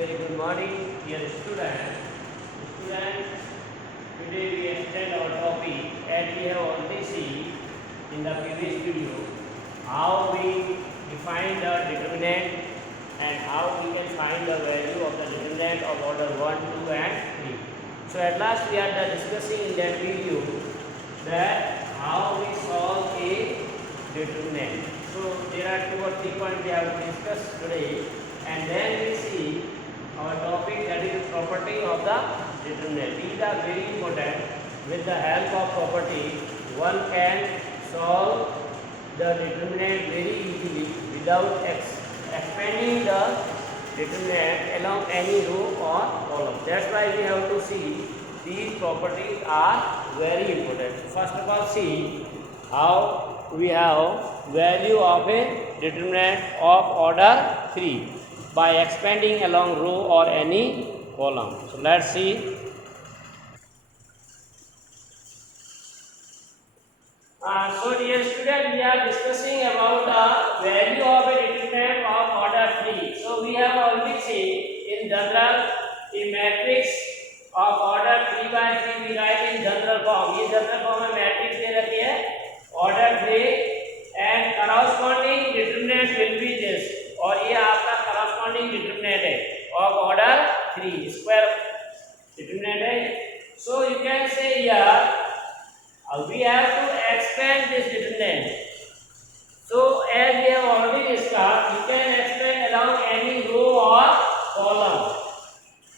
Very good morning, dear students. Students, today we extend our topic as we have already seen in the previous video how we define the determinant and how we can find the value of the determinant of order 1, 2 and 3. So at last we are discussing in that video that how we solve a determinant. So there are 2 or 3 points we have discussed today, and then we see our topic, that is the property of the determinant. These are very important. With the help of property, one can solve the determinant very easily without expanding the determinant along any row or column. That's why we have to see these properties are very important. First of all, see how we have value of a determinant of order 3 by expanding along row or any column. So let's see. So dear student, we are discussing about the value of a determinant of order 3. So we have already seen in general a matrix of order 3 by 3 we write in general form. ये general form में matrix दे रखी है order 3 and corresponding determinant will be this. और ये आपका corresponding determinant है of order 3 square determinant है. So you can say here we have to expand this determinant. So as we have already discussed, you can expand along any row or column.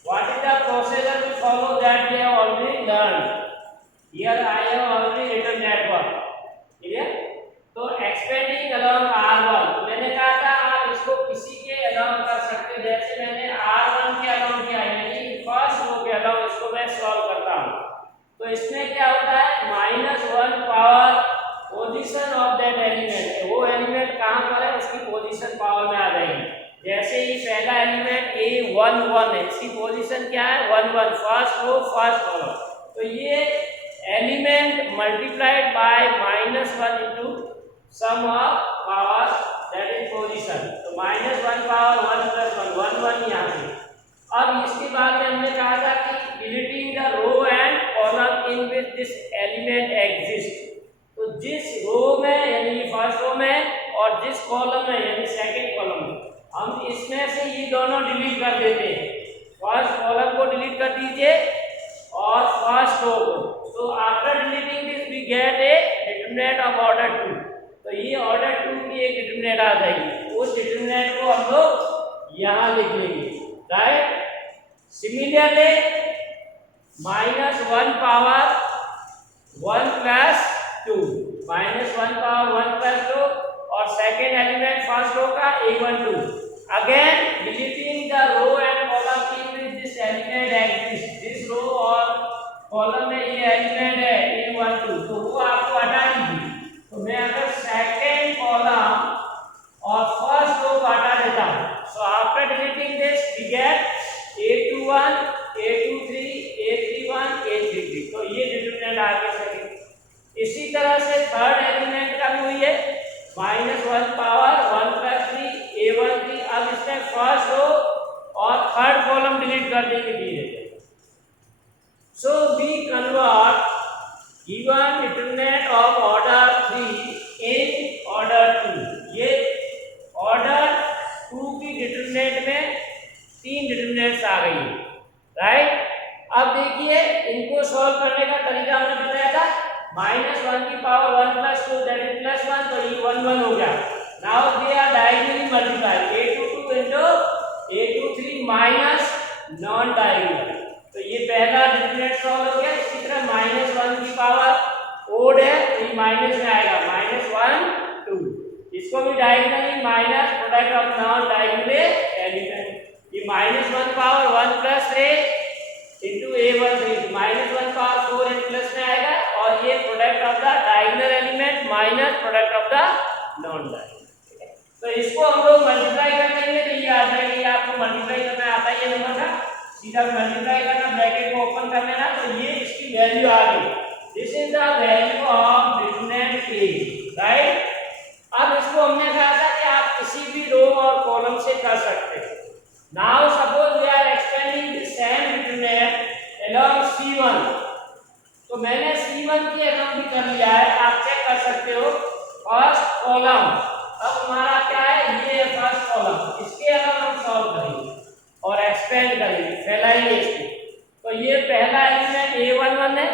What is the procedure to follow that we have already learned? Here I have already written that one. Clear? तो expanding along R1, मैंने कहा था आप इसको किसी के along कर सकते हैं. जैसे मैंने R1 के along किया, यानी फर्स्ट रो के along इसको मैं सॉल्व करता हूँ. तो इसमें क्या होता है, -1 power position of that element. वो एलिमेंट कहाँ पर है, उसकी पोजीशन पावर में आ जाएगी. जैसे ही पहला एलिमेंट A11 है, इसकी पोजीशन क्या है 11, फर्स्ट रो फर्स्ट कॉलम. तो ये element multiplied by -1 into sum of power that is position. तो -1 पावर 1 + 1 11 यहाँ से. अब इसके बाद में हमने कहा था कि deleting the row and column in which this element exist. तो जिस रो में यानी फर्स्ट रो में और जिस कॉलम में यानी सेकंड कॉलम में, हम इसमें से ये दोनों डिलीट कर देते हैं. फर्स्ट कॉलम को डिलीट कर दीजिए और फर्स्ट रो को. So after deleting this we get a determinant of order 2. तो ये ऑर्डर 2 की एक डिटरमिनेंट आ जाएगी. उस डिटरमिनेंट को हम लोग यहाँ लिख लेंगे. राइट? Similarly, -1 power 1 + 2, -1 power 1 + 2 और सेकेंड एलिमेंट फर्स्ट रो का A12. Again deleting the row and column in which this element exist. जिस रो और कॉलम में ये एलिमेंट है A12, तो वो आपको हटा दीजिए. तो मैं अगर सेकेंड कॉलम और फर्स्ट रो को हटा देता हूँ, so after deleting this we get A21, A23, A31, A33. तो ये डिटरमिनेंट आगे सके. इसी तरह से थर्ड एलिमेंट का भी हुई है -1 पावर 1 + 3 A13. अब इसमें फर्स्ट रो और थर्ड कॉलम डिलीट कर देंगे धीरे. So we convert given determinant of order 3 in order 2. ये ऑर्डर 2 की डिटरमिनेंट में 3 डिटरमिनेंट्स आ गई है. राइट? अब देखिए इनको सॉल्व करने का तरीका हमने बताया था. -1 की पावर 1 + 2 दैट इज +1. तो ये 1 1 हो गया. Now they are diagonally multiplied. A22 into A23 minus non diagonal. तो ये पहला डिटरमिनेंट सॉल्व हो गया. इसी तरह -1 की पावर ओड है तो ये माइनस में आएगा, -1 2. इसको भी diagonally minus product of non diagonal element. ये -1 power 1 + 3 into A13 -1 power 4 in plus में आएगा. और ये product of the diagonal element minus product of the non diagonal. तो इसको हम लोग मल्टीप्लाई कर लेंगे तो ये आ जाएगा. ये आपको मल्टीप्लाई करना आता है ये नंबर का, सीधा मल्टीप्लाई करना, ब्रैकेट को ओपन कर लेना. तो ये इसकी वैल्यू आ गई. This is the value of determinant A. Right? अब इसको हमने कहा था कि आप किसी भी रो और कॉलम से कर सकते हैं. Now suppose we are along C1, तो मैंने C1 की along भी कर लिया है, आप चेक कर सकते हो फर्स्ट कॉलम। अब हमारा क्या है, ये फर्स्ट कॉलम, इसके अलग हम सॉल्व करेंगे और एक्सपेंड करेंगे, फैलाएंगे इसको। तो ये पहला एलिमेंट A11 है,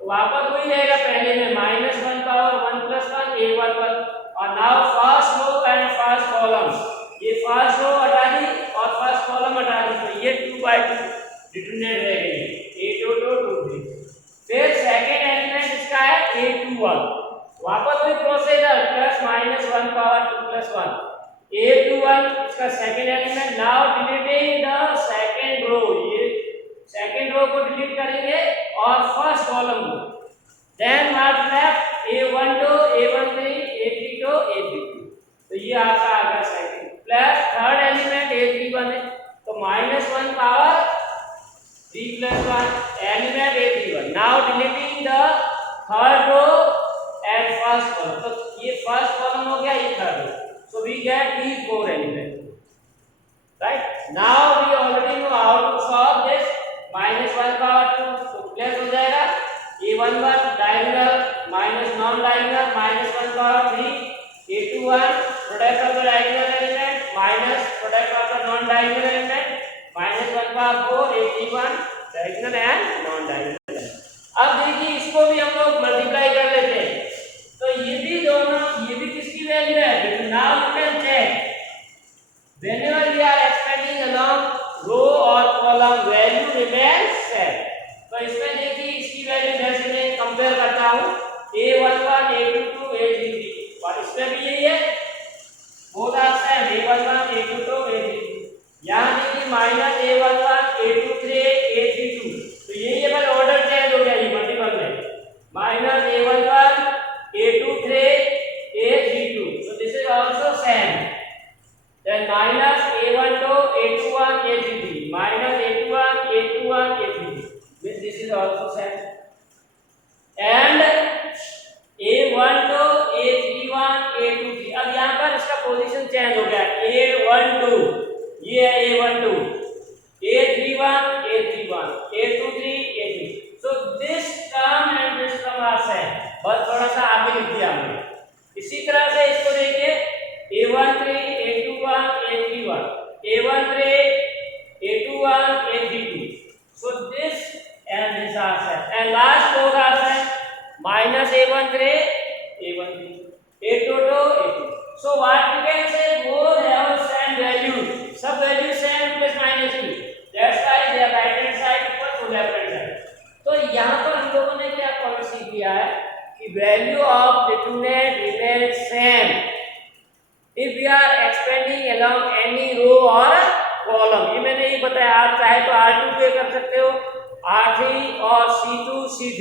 तो वापस वही रहेगा पहले में -1 पावर 1 + 1 A11। और now first row and first column, ये फर्स्ट रो हटा दी और फर्स्ट कॉलम हटा दी, तो ये 2/2 डिटरमिनेंट रह गई A22 23। फिर सेकंड एलिमेंट इसका है A21, वापस वही प्रोसीजर +-1 पावर 2 + 1 A21 इसका second element. Now deleting the second row, ये सेकंड रो को डिलीट करेंगे और फर्स्ट कॉलम को। Then what left A12 A13 A32 A32, तो ये आपका आ गया second. Plus third element A31 है, तो -1 power 3 + 1 element A31। Now deleting the third row and first column, तो ये फर्स्ट कॉलम हो गया, ये third row, so we get these 4 elements, right? Now we already know how to solve this -1 power 2, तो plus हो जाएगा A11 diagonal minus non diagonal -1 power 3 A21 product of the diagonal element minus product of the non diagonal element -1 power 4 A31 diagonal and non diagonal। अब देखिए इसको भी हम लोग multiply कर लेते हैं, तो ये भी दोनों, ये भी किसकी वैल्यू है, because now you can check whenever we are expanding along row or column value remains same। तो इसमें देखिए इसकी वैल्यू जैसे मैं कंपेयर करता हूँ A11 A22 A33, और इसमें भी यही है, both are same A11 A22 A33। यहाँ देखिए -A11 A23 A32, तो यही है, बस ऑर्डर चेंज हो गया, ये मल्टीपल में -A11 A23 A32, so this is also same। Then -A12 A21 A33 -A21 A21 A33, this is also same। And A12 A31 A23, अब यहाँ पर इसका पोजीशन चेंज हो गया, A12 ये है A12 A31 A31 A23 A33, so this term and this term are same, बस थोड़ा सा आगे लिख दिया हमने। इसी तरह से इसको देखिए A13 A21 A31 A13 A21 A32, so this and this are same, and last both are same, -A13 A13 A22 A22, so what you can say, both have same value, सब वैल्यू सेम प्लस माइनस की, that's why they are right hand side equal to left hand side. तो यहाँ पर हम लोगों ने क्या policy किया है कि value of determinant remain same if we are expanding along any row और कॉलम। ये मैंने ये बताया, आप चाहे तो R2 पे कर सकते हो, R3 और C2 C3,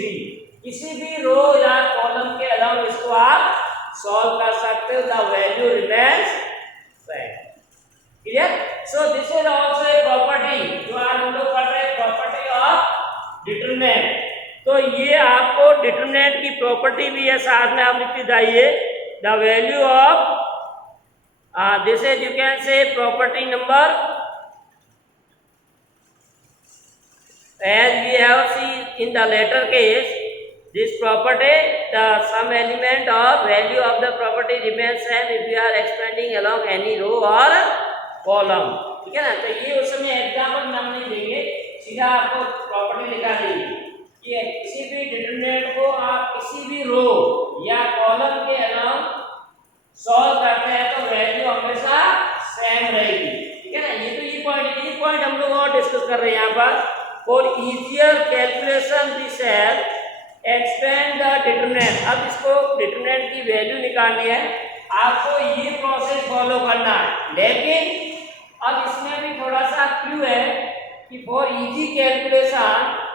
किसी भी रो या कॉलम के अलावा इसको आप सॉल्व कर सकते हो, the value remains same. Clear? So this is also a property, जो आज हम लोग पढ़ रहे हैं प्रॉपर्टी ऑफ डिटरमिनेंट। तो ये आपको डिटरमिनेंट की प्रॉपर्टी भी है, साथ में आप लिखते जाइए the value of this is, you can say, property number, as we have seen in the latter case, this property, the some element of value of the property remains same if we are expanding along any row or column। ठीक है ना? तो ये उस समय example हम नहीं देंगे, सीधा आपको प्रॉपर्टी दिखा देंगे कि किसी भी डिटरमिनेंट को आप किसी भी रो या कॉलम के अलावा सॉल्व करते हैं तो वैल्यू हमेशा सेम रहेगी। ठीक है ना? ये पॉइंट हम लोग और डिस्कस कर रहे हैं यहाँ पर। For easier calculation this have expand the determinant. अब इसको डिटरमिनेंट की वैल्यू निकालनी है, आपको ये प्रोसेस फॉलो करना है, लेकिन अब इसमें भी थोड़ा सा क्लू है कि for easy calculation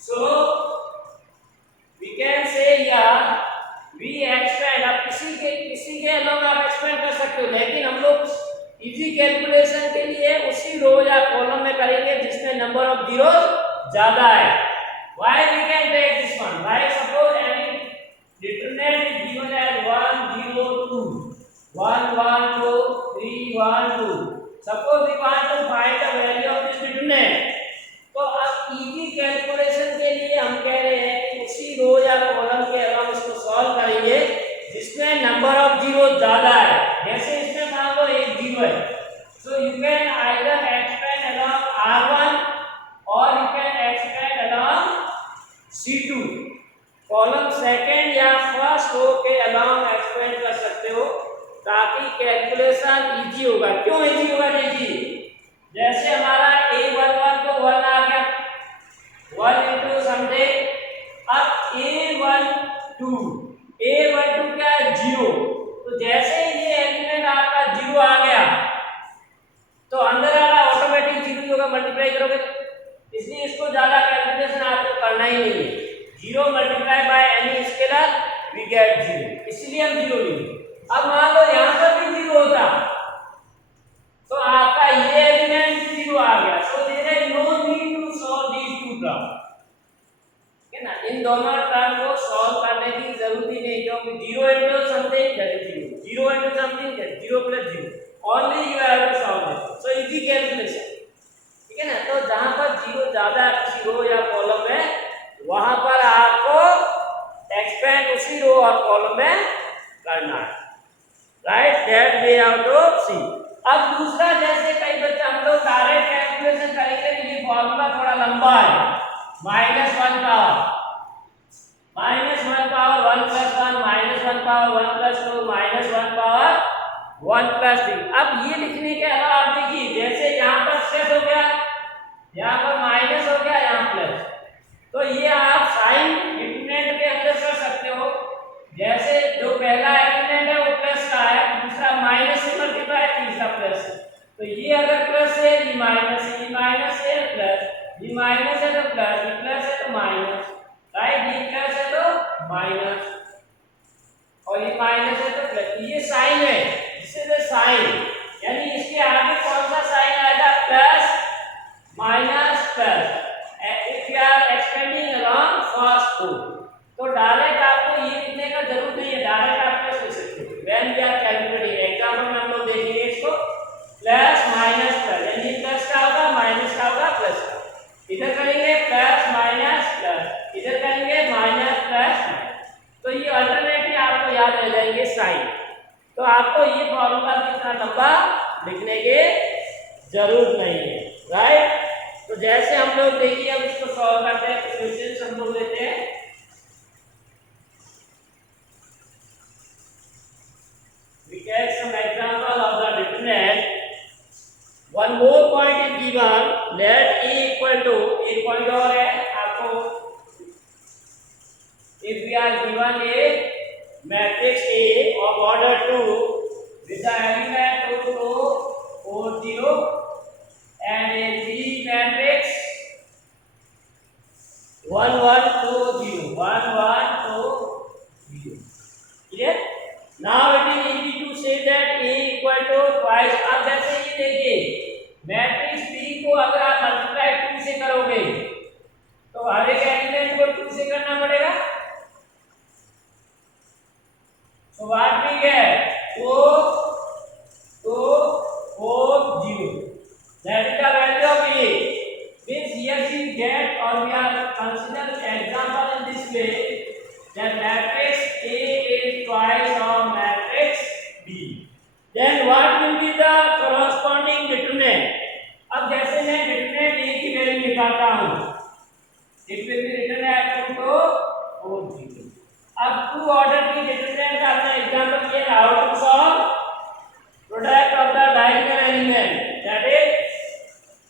so we can say here we expand। अब किसी के अलावा आप एक्सपेंड कर सकते हो, लेकिन हम लोग इजी कैलकुलेशन के लिए उसी रो या कॉलम में करेंगे जिसमें नंबर ऑफ जीरोस ज्यादा है। Why we can take this one? Like suppose any determinant is given as 1 0 2 1 1 2 3 1 2. Suppose we want to find the value of this determinant, तो अब इजी कैलकुलेशन के लिए हम कह रहे हैं कि उसी रो या कॉलम के हम इसको सॉल्व करेंगे जिसमें नंबर ऑफ जीरो ज्यादा है। जैसे इसमें मान लो एक जीरो है, so you can either expand along R1 और you can expand along C2। Column second या फर्स्ट रो के अलोंग एक्सपेंड कर सकते हो ताकि कैलकुलेशन इजी होगा। क्यों इजी होगा? देखिए जैसे हमारा A11 तो 1 आ गया, 1 इंटू समथिंग। अब A12 क्या है? 0। तो जैसे ही ये एलिमेंट आपका 0 आ गया तो अंदर वाला ऑटोमेटिक 0 होगा, मल्टीप्लाई करोगे तो। इसलिए इसको ज्यादा कैलकुलेशन आपको करना ही नहीं है। 0 multiply by any scalar we get 0, इसलिए हम 0 लेंगे। अब मान लो यहाँ पर भी 0 होता तो आपका ये एलिमेंट 0 आ गया, so there is no need to solve these two term, है ना। इन दोनों टर्म को सॉल्व करने की जरूरत ही नहीं, क्योंकि 0 into something that is 0, 0 into something that is 0 plus 0, only you have to solve it, so easy calculation, ठीक है ना। तो जहां पर 0 ज्यादा है किसी रो या कॉलम में, वहां पर आपको एक्सपेंड उसी रो और कॉलम में करना है, right. That way out of C. अब दूसरा, जैसे कई बच्चे हम लोग डायरेक्ट कैलकुलेशन करेंगे, ये फॉर्मूला थोड़ा लंबा है। -1 पावर -1 पावर 1 + 1 -1 पावर 1 + 2 -1 पावर 1 + 3। अब ये लिखने के अलावा आप देखिए, जैसे यहाँ पर प्लस हो गया, यहाँ पर माइनस हो गया, यहाँ प्लस, तो ये आप साइन डिटरमिनेंट के अंदर कर सकते हो। जैसे जो पहला एलिमेंट है वो प्लस का है, दूसरा माइनस से मल्टीप्लाई, तीसरा प्लस। तो ये अगर प्लस है, ये माइनस है, ये माइनस है प्लस, ये माइनस है तो प्लस, ये प्लस है तो माइनस, राइट। ये प्लस है तो माइनस और ये माइनस है तो प्लस। ये साइन है, दिस इज द साइन, यानी इसके आगे कौन सा साइन आएगा? Plus minus plus. If you are expanding along first row, तो डायरेक्ट आपको ये लिखने का जरूरत नहीं है, डायरेक्ट आप प्लस लिख सकते हो। When we are calculating, example में हम लोग देखेंगे इसको, प्लस माइनस प्लस, यानी प्लस का होगा, माइनस का होगा, प्लस का। इधर करेंगे प्लस माइनस प्लस, इधर करेंगे माइनस प्लस। तो ये अल्टरनेटिव आपको याद रह जाएंगे साइन। तो आपको ये फॉर्मूला इतना लंबा लिखने की जरूरत नहीं है, राइट। तो जैसे हम लोग देखिए, अब इसको सॉल्व करते हैं, तो क्वेश्चन हम लोग लेते हैं। We take some example of the determinant. One more point is given. Let A equal to, एक पॉइंट और है आपको, if we are given a matrix A of order 2 with the element 2 2 4 0 and a B matrix 1 1 2 0 1 1 2 0, clear? Now it is easy to say that A equal to twice। अब जैसे ये देखिए, matrix B को अगर आप मल्टीप्लाई 2 से करोगे तो हर एक एलिमेंट को 2 से करना पड़ेगा। So what we get? 4 2 4 0, that is the value of A। Means here we get, or we are consider example in this way, that matrix A is twice of matrix B, then what will be the corresponding determinant? अब जैसे मैं determinant A की value निकालता हूँ, it will be written as 2 to 4 0। अब 2 order की determinant का हमने एग्जांपल किया, how to solve product of the diagonal element, that is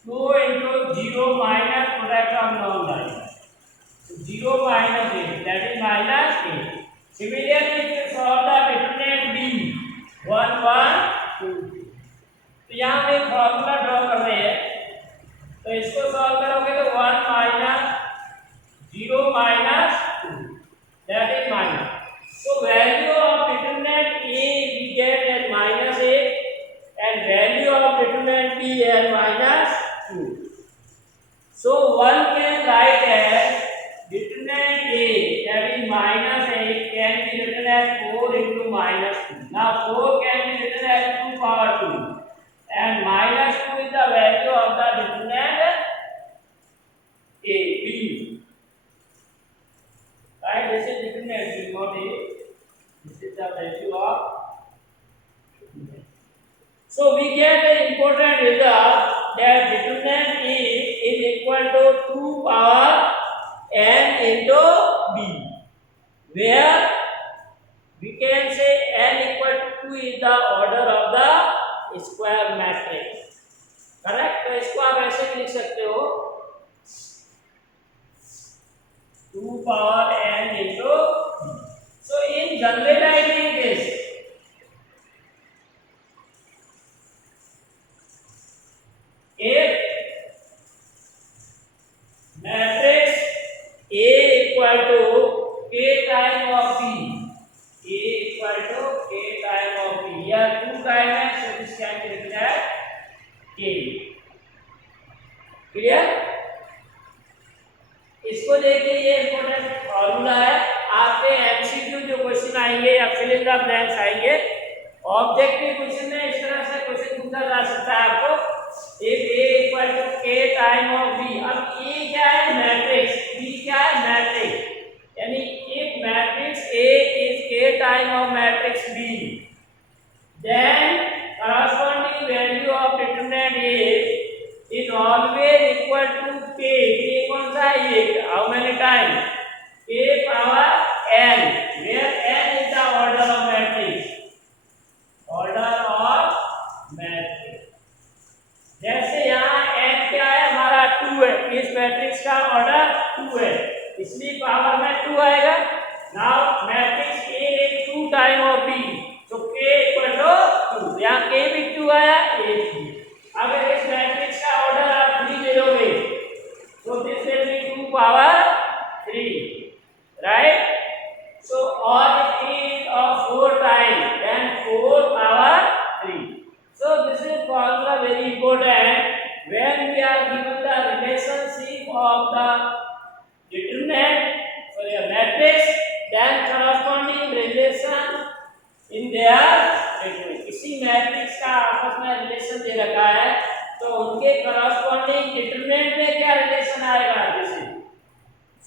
2 into 0 minus product of non-diagonal, 0 minus 8, that is -8। Similarly, if you solve the determinant B 1 1 2 2, तो यहाँ पे formula draw कर रहे हैं, तो इसको सॉल्व करोगे तो 1 minus 0 minus 2, that is minus। So value of determinant A we get as -8 and value of determinant B as -2। So one can write as determinant A, that is -8, can 4 can be written as 2 power 2 and minus 2 is the value of the determinant a b. Right, this is determinant b, not a. This is the value of. So we get an important result that determinant a is equal to 2 power n into b, where we can say n equal to 2 is the order of the square matrix. Correct? तो इसको आप ऐसे भी लिख सकते हो 2 power n into. So in generalizing this, if matrix A equal to k time of b, A equal to k time of b, या 2 time है, so this can be written as k. Clear? इसको देखिए, ये important formula है. आपके MCQ जो question आएंगे या फिल इन द ब्लैंक्स आएंगे, ऑब्जेक्टिव क्वेश्चन में इस तरह से क्वेश्चन पूछा जा सकता है आपको. If a equal to k time of b, अब a क्या है? मैट्रिक्स. b क्या है? मैट्रिक्स. यानी if matrix a is k time of matrix b, then corresponding value of determinant a is always equal to k. k कौन सा है? ये. How many times? k power n, where n is the order of matrix. Order of matrix. जैसे यहाँ n क्या है? हमारा 2 है. इस मैट्रिक्स का ऑर्डर 2 है, इसलिए पावर में 2 आएगा. Now matrix a is 2 time of b, तो k इक्वल टू 2. यहाँ k भी 2 आया, a भी. अगर इस मैट्रिक्स का ऑर्डर आप 3 ले लोगे, तो this will be 2 power 3, right? So और it is of 4 times, then 4 power 3. So this is formula very important when we are given the relationship of the determinant for a matrix, then corresponding relation in their determinant. किसी matrix का आपस में relation दे रखा है, तो उनके corresponding determinant में क्या रिलेशन आएगा? This is.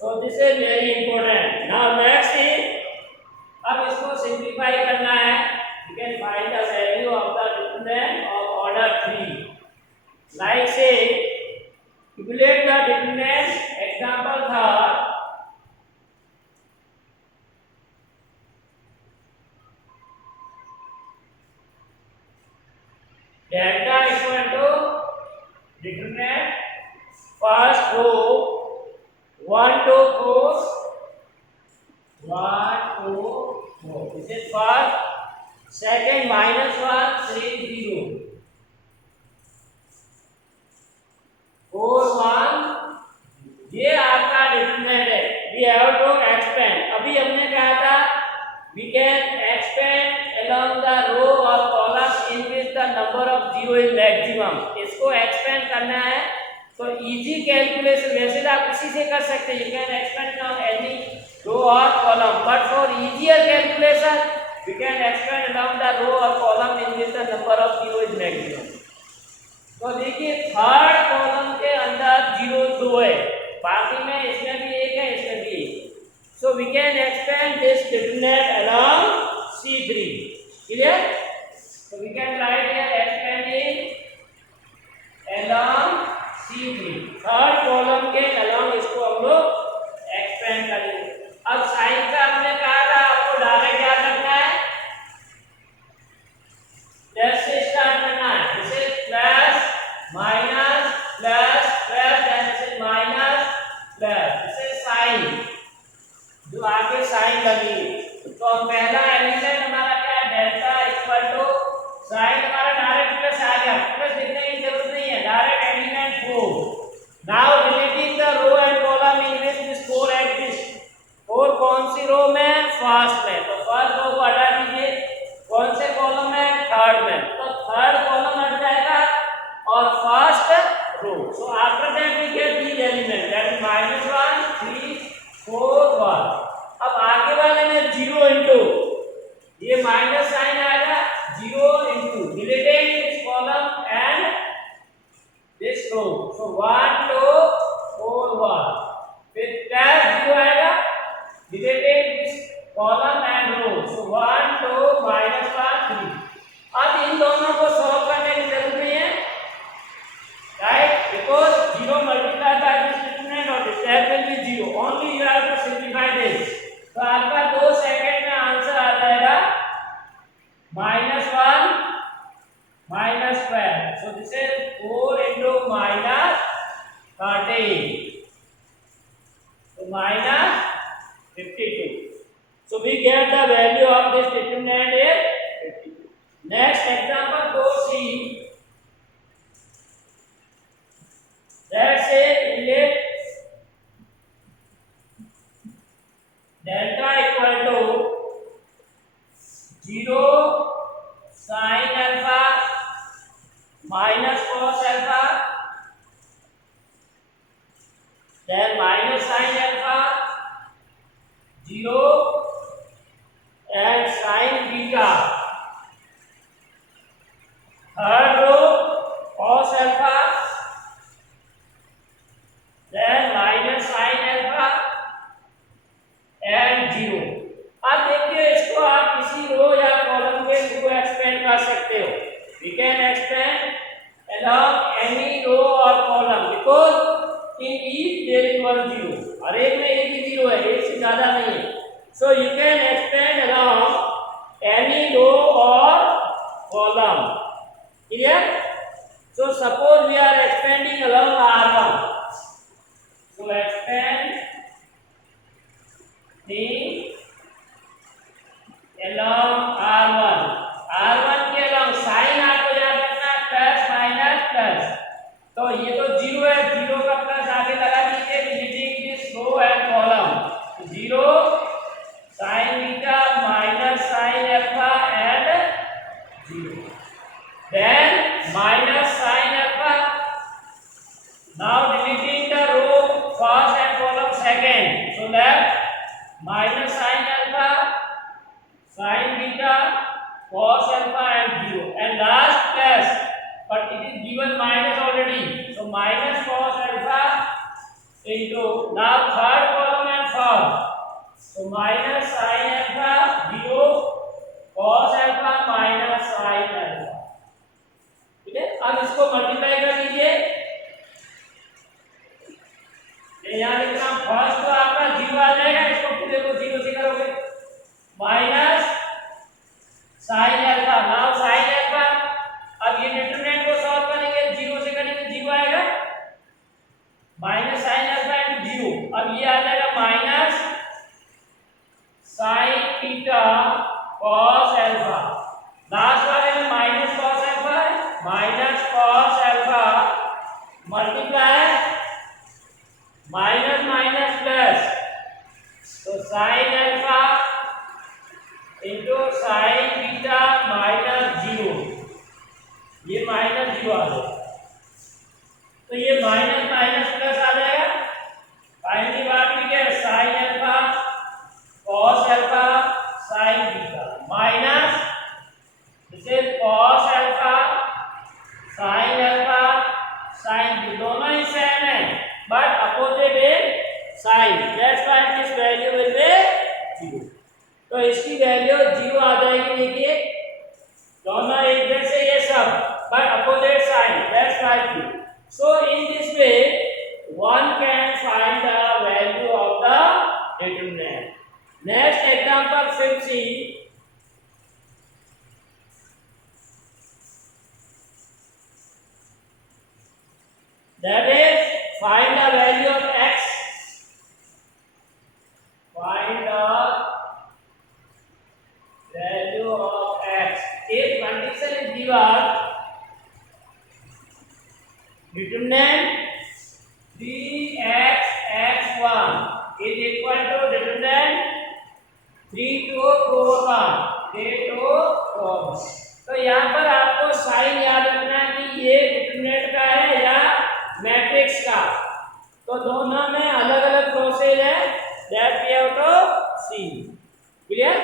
So this is very important. Now next is, अब इसको सिंप्लीफाई करना है. You can find the value of the determinant of order 3. Like say, calculate the determinant. Example था delta equal to determinant first row 1 to 4, 1 to 4. This is first. Second minus 1 3 0, 4 1. ये आपका determinant है. We have to expand. अभी हमने कहा था we can expand along the row और column in which the number of zero is maximum. इसको expand करना है तो इजी कैलकुलेशन वैसे तो आप किसी से कर सकते हैं. You can expand from any row और column, but for easier calculation we can expand along the row or column in which the number of zero is maximum. तो देखिए थर्ड कॉलम के अंदर 0 2 है, बाकी में इसमें भी 1 है, इसमें भी 1. So we can expand this determinant along C3. Clear? So we can write here expanding along C3. Third column के along इसको हम लोग एक्सपेंड करेंगे. अब साइन का हमने कहा था आपको डायरेक्ट याद रखना है, प्लस से स्टार्ट करना है. This is plus minus plus plus, then this is minus plus. This is sign, जो आगे साइन लगेगी. तो पहला एलिमेंट हमारा क्या है? डेल्टा इक्वल टू साइन हमारा डायरेक्ट प्लस आ गया. प्लस लिखने की जरूरत नहीं है, direct element 4. Now deleting the row So 1 2 4 1, फिर कैश 0 आएगा, deleted this column and row. So 1 2 -1 3। अब इन दोनों को सॉल्व करने की जरूरत नहीं है, right? Because 0 multiplied by this determinant of this, that will be 0. Only you have to simplify this. तो आपका 2 सेकंड में आंसर आ जाएगा -1 -12. So this is 4 into -13. So -52. So we get the value of this determinant is 52. Next example, go see. Let's say let delta equal to 0 sin alpha minus cos alpha, then minus sin alpha 0 and sin beta. Third row cos alpha, then minus sin alpha and 0. अब देखिए इसको आप किसी रो या column के through expand कर सकते हो. We can expand along any row or column because in each there is one zero. हर एक में एक ही जीरो है, एक से ज्यादा नहीं है. So you can expand along any row or column. Clear? So suppose we are expanding along R1. So expand the along R1. R1 के along साइन आपको याद रखना प्लस माइनस प्लस. तो ये तो जीरो है, जीरो का प्लस आगे लगा दीजिए deleting this row and column. 0 sin beta minus sin alpha and 0. Then minus sin alpha. Now deleting the row first and column second. So left minus sin alpha, sin beta, cos alpha and 0. And last plus, but it is given minus already. So minus cos alpha into now third column and first. So minus sin alpha 0, cos alpha minus sin alpha. ठीक है, अब इसको multiply कर लीजिए. यहाँ लिख रहा हूँ फर्स्ट तो आपका 0 आ जाएगा, इसको पूरे को 0 से करोगे minus sine alpha. Now sine alpha, अब ये डिटरमिनेंट को सॉल्व करेंगे 0 से करेंगे 0 आएगा माइनस साइन अल्फा इनटू 0. अब ये आ जाएगा minus sine beta cos alpha. Last वाले में माइनस कॉस अल्फा है, minus cos alpha multiply minus minus plus. तो sine alpha into sine beta minus 0. ये माइनस 0 आ जाएगा, तो ये माइनस माइनस प्लस आ जाएगा. फाइनली बात ठीक है, sine alpha cos alpha sine beta minus this is cos alpha sine alpha sine B. दोनों ही सेम है but opposite in sign. That's why this value will be 0. तो इसकी वैल्यू 0 आ जाएगी. देखिए दोनों एक जैसे ये सब but opposite sign. That's why 0. So in this way one can find the value of the determinant. Next example 50. That is find the value of x. Find the value of x. If condition is given, determinant 3x x1 is equal to determinant 3 to 4 3 to 4. तो यहाँ पर आपको sign याद रखना है कि ये determinant का है या मैट्रिक्स का. तो दोनों में अलग अलग प्रोसेस है, that we have to see. Clear?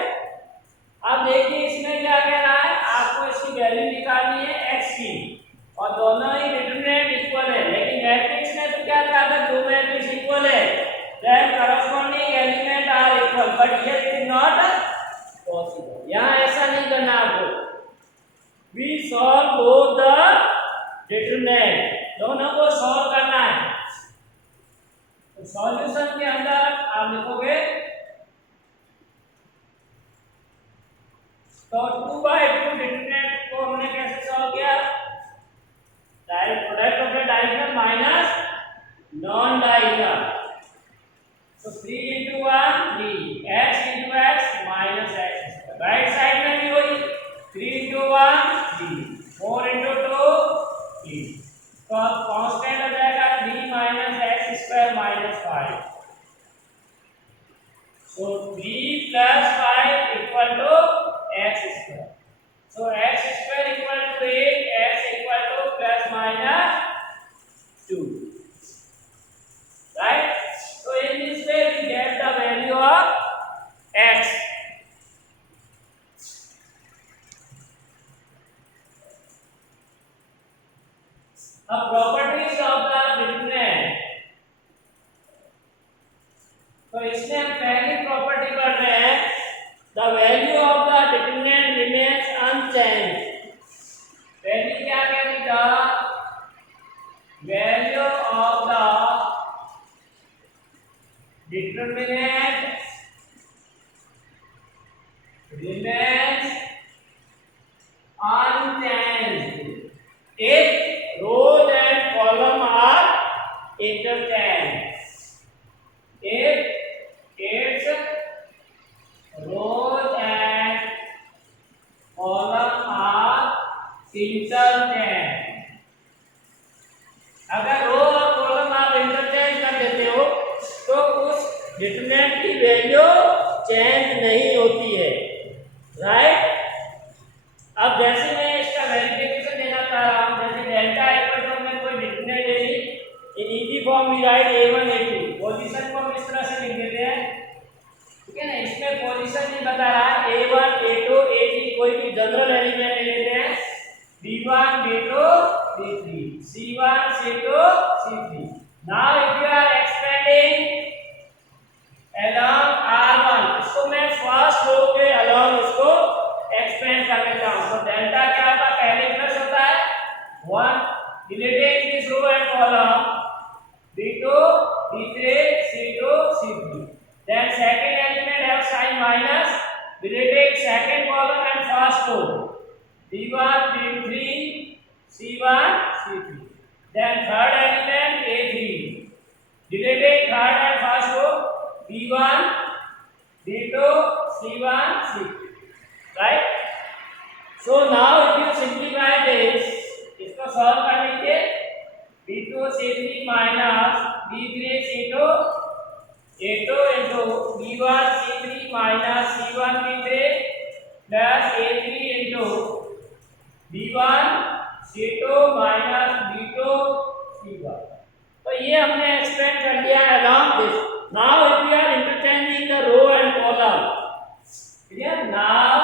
अब देखिए इसमें क्या कह रहा है, आपको इसकी वैल्यू निकालनी है x की और दोनों ही डिटरमिनेंट इक्वल है, लेकिन equal है, then corresponding element are equal, but here it is not possible. यहाँ ऐसा नहीं करना आपको. We solve both the determinant, दोनों को solve करना है. तो सॉल्यूशन के अंदर आप लिखोगे तो 2/2 डिटरमिनेंट को हमने कैसे सॉल्व किया? Direct product of the diagonal minus non diagonal. So 3 into 1 3 x into x minus x square. Right side में भी वही 3 into 1 3 4 into 2 3. तो अब कांस्टेंट हो जाएगा 3 minus x square minus 5. So 3 plus 5 equal to x square. So x square equal to 8, x equal to plus minus 2. Right? So in this way we get the value of x. अब properties of the determinant. तो इसमें हम पहली property पढ़ रहे हैं. The value of the determinant remains unchanged. पहली क्या कहती था? Value of the determinant remains unchanged if rows and columns are interchanged. If its rows and columns are interchanged. अगर रो और कॉलम आप इंटरचेंज कर देते हो तो उस डिटरमिनेंट की वैल्यू चेंज नहीं होती है. राइट? अब जैसे मैं इसका वेरिफिकेशन देना चाह रहा हूं, जैसे डेल्टा इक्वल टू में कोई डिटरमिनेंट ले ली, in easy form we write a1 a2. Position को हम इस तरह से लिख देते हैं. ठीक है ना? इसमें पोजीशन नहीं बता रहा है. a1 a2 a3 कोई भी जनरल एलिमेंट ले लेते हैं. b1 b2 b3 c1 c2 c3. now if you are expanding along r1, इसको मैं फर्स्ट रो के along इसको एक्सपेंड कर लेता हूं. तो डेल्टा क्या होगा? पहले प्लस होता है 1 relating this row and column b2 b3 c2 c3. then second element have sign minus relating second column and first row b1 b3 c1 c3. then third element a3 relating third and first row b1 b2 c1 c3. right? so now if you simplify this, इसको solve कर लीजिए. b2 c3 minus b3 c2 a2 into b1 c3 minus c1 b3 plus a3 into b1 c2 minus b2 c1. तो ये हमने expand कर लिया along this. now if we are interchanging the row and column, clear? now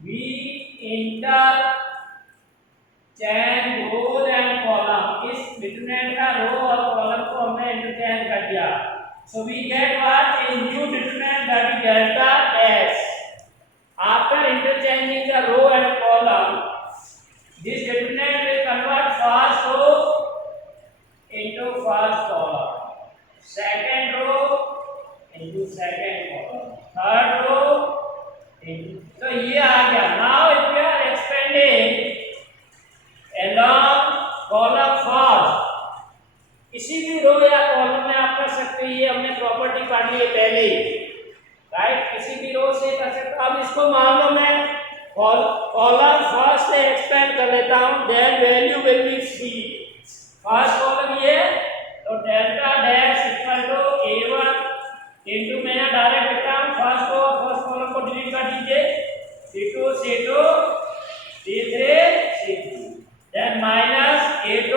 we interchange rows and column. इस determinant का रो और column को हमने इंटरचेंज कर दिया. so we get what? a new determinant, that is delta dash. after interchanging the row and column, this determinant will convert first row into first column, second row into second column, third row into. so ये आ गया. now if we are expanding along column first, किसी भी रो या column में आप कर सकते हो. ये हमने प्रॉपर्टी पढ़ ली है पहले ही. राइट? किसी भी रो से कर सकते हो. अब इसको मान लो मैं कॉलम फर्स्ट से एक्सपेंड कर लेता हूं. Then value will be C. First column ये, तो delta dash equal to a1 into, मैं यहां डायरेक्ट लिखता हूं फर्स्ट को, फर्स्ट कॉलम को डिलीट कर दीजिए. c2 c2 c3 c3. then minus a2,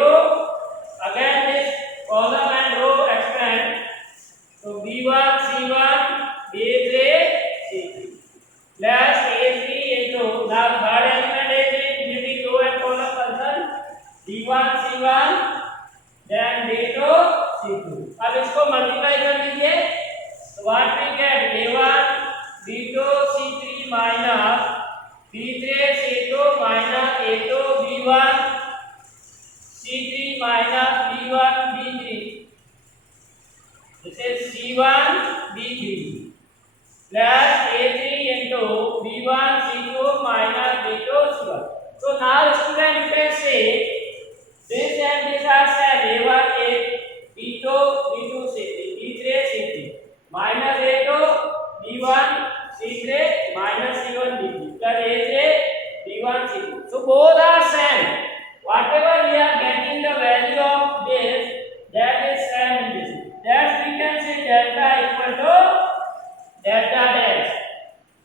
again this column and row expand. so b1 c1 b3 c3 plus a3 into, now third element a3 deleting row and column person b1 c1, then multiply कर दीजिए, तो what we get a1 b2 c3 minus b3 c2 minus a2 b1 c3 minus b1 b3. This is c1 b3 plus a3 into b1 c2 minus b2 c1. So now student you can say this and this are same a1 a b2 b2 c3 b3 c3 minus a2 b1 c3 minus c1 b3 plus a3 b1 c2. So both are same. Whatever we are getting the value of this, that is same in this. That we can say delta equal to delta dash.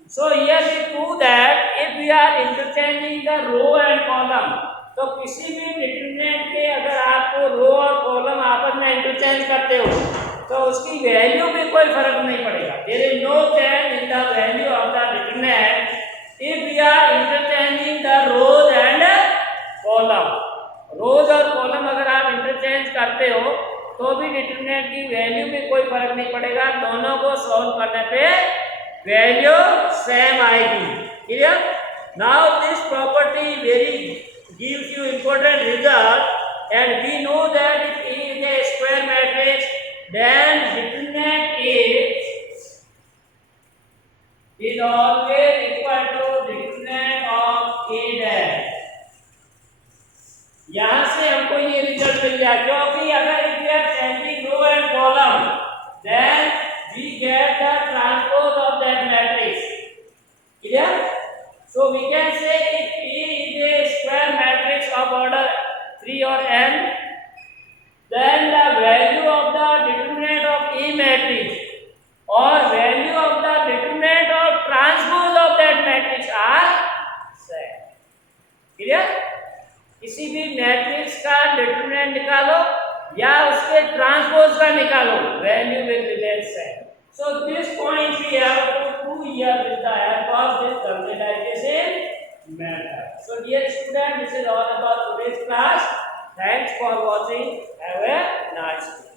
So here we prove that if we are interchanging the row and column, तो किसी भी determinant के अगर आपको रो और column आपस में interchange करते हो तो उसकी वैल्यू में कोई फर्क नहीं पड़ेगा. There is no change in the value of the determinant if we are interchanging the rows and column. Rows और कॉलम अगर आप इंटरचेंज करते हो तो भी डिटरमिनेंट की वैल्यू में कोई फर्क नहीं पड़ेगा. दोनों को सॉल्व करने पे वैल्यू सेम आएगी. Clear? Now this property very gives you important result and we know that if A is a square matrix then determinant A is always equal to determinant of A dash. यहाँ से हमको ये result मिल गया क्योंकि अगर if we are changing row and column then we get the transpose of that matrix. Clear? So we can say if A is a square matrix of order 3 or n, then the value of the determinant of A matrix or value of the determinant of transpose of that matrix are same. Clear? किसी भी matrix का determinant निकालो या उसके transpose का निकालो, value will remain same. So this point we have to prove here with the help of this consolidation method. So dear student, this is all about today's class. Thanks for watching. Have a nice day.